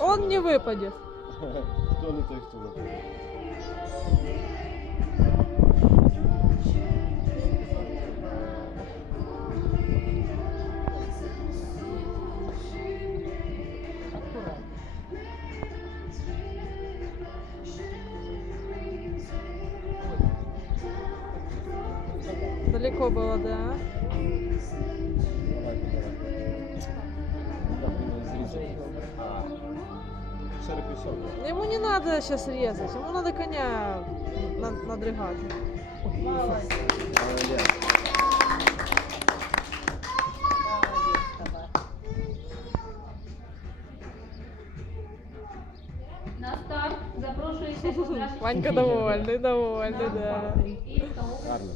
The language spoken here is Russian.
Он не выпадет. Хто не той. Далеко было, да? Давай, давай. Так, він зрізав. А. Ще репресіон. Ему не надо сейчас резать, ему надо коня на- надрыгать. Молодець. На старт запрошується Кондрашич Ванька довольный, довольный, да. і Столовий Гарно.